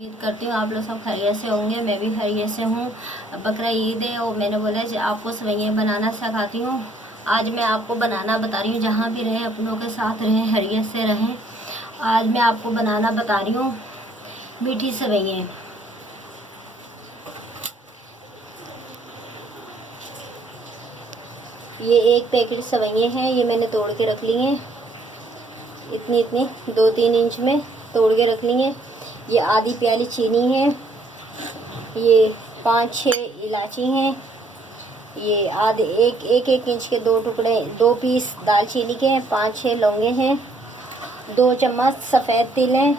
उम्मीद करती हूँ आप लोग सब खैरियत से होंगे। मैं भी खैरियत से हूँ। बकरा ईद है और मैंने बोला जी आपको सेवइयाँ बनाना सिखाती हूँ। आज मैं आपको बनाना बता रही हूँ। जहाँ भी रहें अपनों के साथ रहें, खैरियत से रहें। आज मैं आपको बनाना बता रही हूँ मीठी सेवइयाँ। ये एक पैकेट सेवइयाँ हैं, ये मैंने तोड़ के रख ली हैं। इतनी इतनी 2-3 इंच में तोड़ के रख ली हैं। ये आधी प्याली चीनी है, ये 5-6 इलायची हैं, ये आधे एक इंच के 2 टुकड़े 2 पीस दालचीनी के हैं, 5-6 लौंगे हैं, 2 चम्मच सफ़ेद तिल हैं।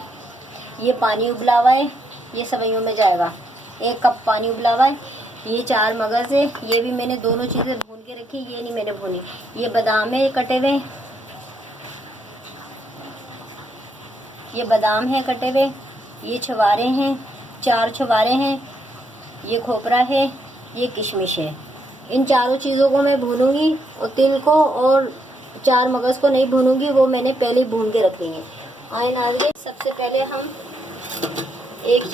ये पानी उबला हुआ है, ये सेवइयों में जाएगा। 1 कप पानी उबला हुआ है। ये 4 मगज़ है, ये भी मैंने दोनों चीज़ें भून के रखी, ये नहीं मैंने भूनी। ये बादाम है कटे हुए, ये बादाम है कटे हुए। ये छुहारे हैं, 4 छुहारे हैं। ये खोपरा है, ये किशमिश है। इन चारों चीज़ों को मैं भूनूंगी और तिल को और 4 मगज़ को नहीं भूनूंगी, वो मैंने पहले ही भून के रख लेंगे। आए नाज़रीन, सबसे पहले हम 1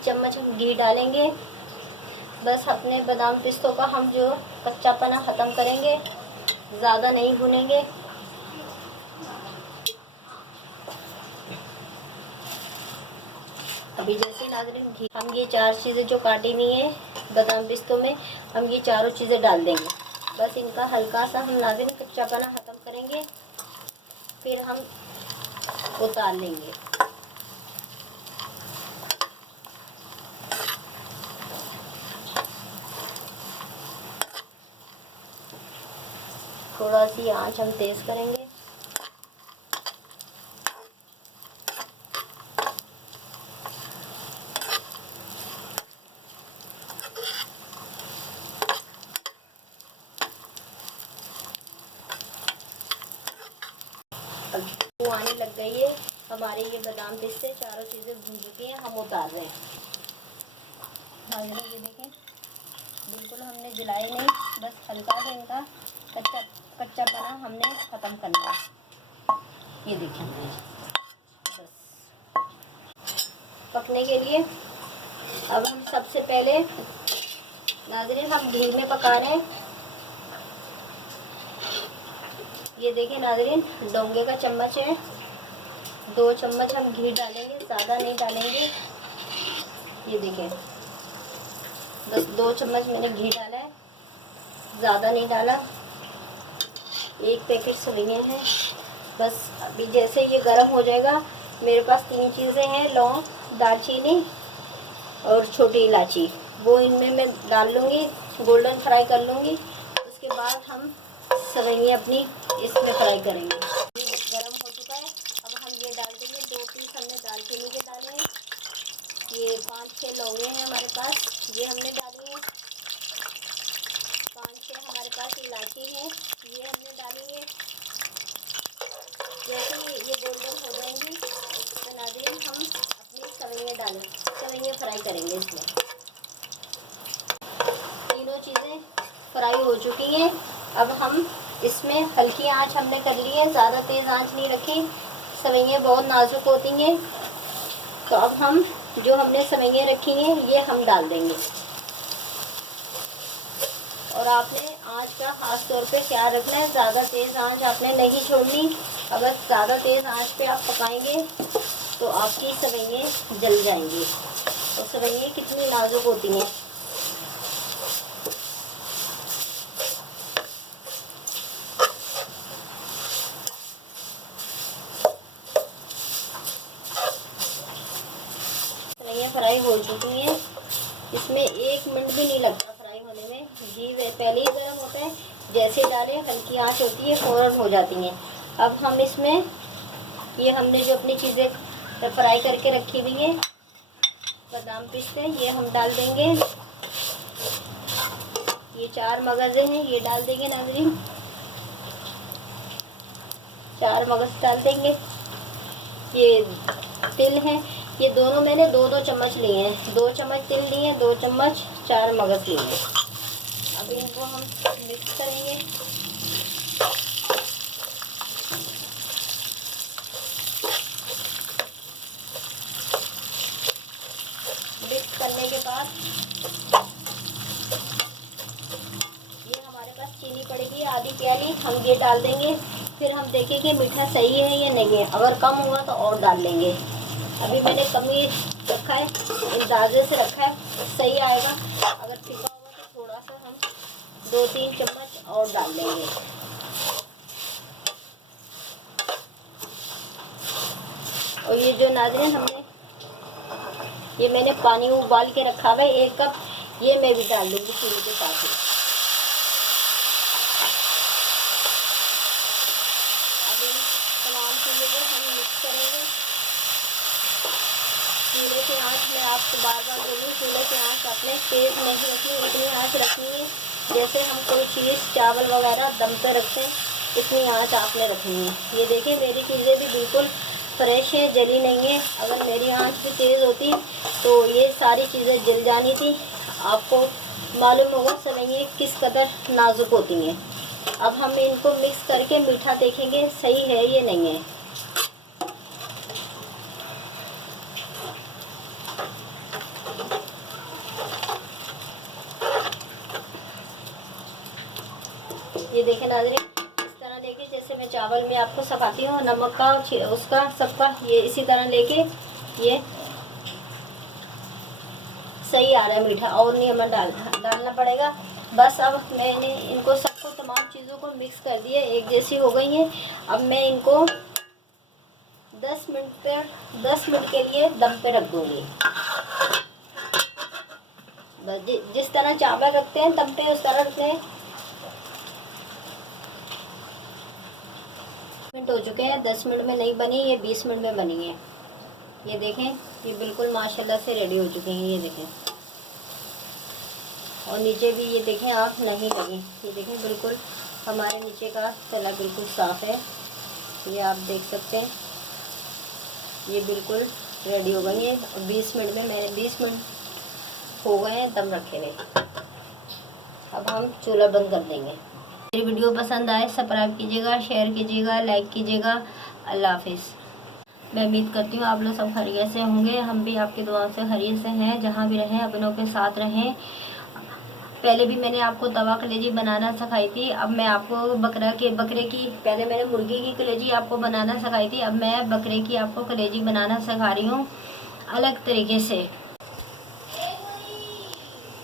चम्मच हम घी डालेंगे। बस अपने बादाम पिस्तों का हम जो कच्चापना ख़त्म करेंगे, ज़्यादा नहीं भूनेंगे। अभी जैसे नाज़रीन घी हम ये 4 चीज़ें जो काटी नहीं है बादाम पिस्तों में, हम ये चारों चीज़ें डाल देंगे। बस इनका हल्का सा हम नाज़रीन कच्चापना ख़त्म करेंगे, फिर हम उतार लेंगे। थोड़ा सी आंच हम तेज़ करेंगे। अब आने लग गई है हमारे, ये बादाम पिस्ते चारों चीज़ें भून चुकी हैं, हम उतार रहे हैं। हाँ ये देखें, बिल्कुल हमने जलाए नहीं, बस हल्का सा इनका कच्चापना हमने ख़त्म करना है। ये देखें, बस पकने के लिए। अब हम सबसे पहले नाज़रीन हम घी में पका रहे हैं। ये देखें नाज़रीन, डोंगे का चम्मच है, 2 चम्मच हम घी डालेंगे, ज़्यादा नहीं डालेंगे। ये देखें, बस 2 चम्मच मैंने घी डाला है, ज़्यादा नहीं डाला। 1 पैकेट सेवइयाँ हैं। बस अभी जैसे ये गर्म हो जाएगा, मेरे पास 3 चीज़ें हैं, लौंग, दालचीनी और छोटी इलायची, वो इनमें मैं डाल लूँगी, गोल्डन फ्राई कर लूँगी। उसके बाद हम सेवइयाँ अपनी इसमें फ्राई करेंगे। ये गर्म हो चुका है, अब हम ये डाल देंगे। 2 पीस हमने दालचीनी के डाले हैं, ये 5-6 लौंगे हैं हमारे पास, ये हमने डाली है। 5-6 हमारे पास इलायची है, ये हमने डाली है। जैसे ये गोल्डन हो जाएंगी तो नाज़रीन हम अपनी सेवइयाँ डालें, सेवइयाँ फ्राई करेंगे। इसमें तीनों चीज़ें फ्राई हो चुकी हैं। अब हम इसमें हल्की आंच हमने कर ली है, ज़्यादा तेज़ आंच नहीं रखी, सेवइयाँ बहुत नाजुक होती हैं। तो अब हम जो हमने सेवइयाँ रखी हैं ये हम डाल देंगे। और आपने आंच का ख़ास तौर पे ख्याल रखना है, ज़्यादा तेज़ आंच आपने नहीं छोड़नी। अगर ज़्यादा तेज़ आंच पे आप पकाएंगे तो आपकी सेवइयाँ जल जाएंगी। और सेवइयाँ कितनी नाजुक होती हैं। सेवइयाँ फ्राई हो चुकी हैं, इसमें 1 मिनट भी नहीं लगता फ्राई होने में। घी पहले ही गर्म होता है, जैसे डालें हल्की आंच होती है, फ़ौरन हो जाती हैं। अब हम इसमें ये हमने जो अपनी चीज़ें फ्राई करके रखी हुई हैं, बादाम पिस्ते, ये हम डाल देंगे। ये 4 मगज़े हैं, ये डाल देंगे नाज़रीन, 4 मगज़ डाल देंगे। ये तिल हैं, ये दोनों मैंने 2-2 चम्मच लिए हैं, 2 चम्मच तिल लिए हैं, 2 चम्मच 4 मगज़ लिए हैं। अब इनको हम मिक्स करेंगे। हम ये डाल देंगे। फिर हम देखेंगे मीठा सही है या नहीं है। अगर कम हुआ तो और डाल लेंगे। अभी मैंने कम ही रखा है, अंदाजे से रखा है, सही आएगा। अगर फीका होगा तो थोड़ा सा हम 2-3 चम्मच और डाल लेंगे। और ये जो नाज़रीन ये मैंने पानी उबाल के रखा हुआ है 1 कप, ये मैं भी डाल दूँगी चीनी के साथ ही। अब इन तमाम चीज़ों को हम मिक्स करेंगे। चूल्हे की आंच मैं आपको बार बार बोलूँ, चूल्हे की आंच अपने तेज़ नहीं रखनी, इतनी आंच रखनी है जैसे हम कोई चीज़ चावल वगैरह दम पे रखते हैं, इतनी आंच आपने रखनी है। ये देखिए मेरी चीज़ें भी बिल्कुल फ्रेश है, जली नहीं है। अगर मेरी आंच भी तेज़ होती तो ये सारी चीज़ें जल जानी थी। आपको मालूम होगा सेवइयाँ किस कदर नाजुक होती हैं। अब हम इनको मिक्स करके मीठा देखेंगे सही है ये नहीं है। ये देखें नाज़रीन, इस तरह लेके जैसे मैं चावल में आपको सिखाती हूँ, नमक का उसका सबका ये इसी तरह लेके ये सही आ रहा है मीठा, और नहीं हमें डालना पड़ेगा। बस अब मैंने इनको सबको तमाम चीज़ों को मिक्स कर दिया, एक जैसी हो गई हैं। अब मैं इनको 10 मिनट के लिए दम पे रख दूँगी। बस जिस तरह चावल रखते हैं दम पे उस तरह रखते हैं। मिनट हो चुके हैं, 10 मिनट में नहीं बनी, ये 20 मिनट में बनी है। ये देखें, ये बिल्कुल माशाल्लाह से रेडी हो चुकी हैं। ये देखें, और नीचे भी ये देखें आँख नहीं लगी। ये देखें बिल्कुल हमारे नीचे का तला बिल्कुल साफ़ है, ये आप देख सकते हैं। ये बिल्कुल रेडी हो गई है। और 20 मिनट में मैंने 20 मिनट हो गए हैं दम रखे हुए। अब हम चूल्हा बंद कर देंगे। मेरी वीडियो पसंद आए सब्सक्राइब कीजिएगा, शेयर कीजिएगा, लाइक कीजिएगा। अल्लाह हाफिज़। मैं उम्मीद करती हूँ आप लोग सब खैरियत से होंगे, हम भी आपकी दुआओं से खैरियत से हैं। जहाँ भी रहें अपनों के साथ रहें। पहले भी मैंने आपको तवा कलेजी बनाना सिखाई थी, अब मैं आपको बकरे की पहले मैंने मुर्गी की कलेजी आपको बनाना सिखाई थी, अब मैं बकरे की आपको कलेजी बनाना सिखा रही हूँ अलग तरीके से।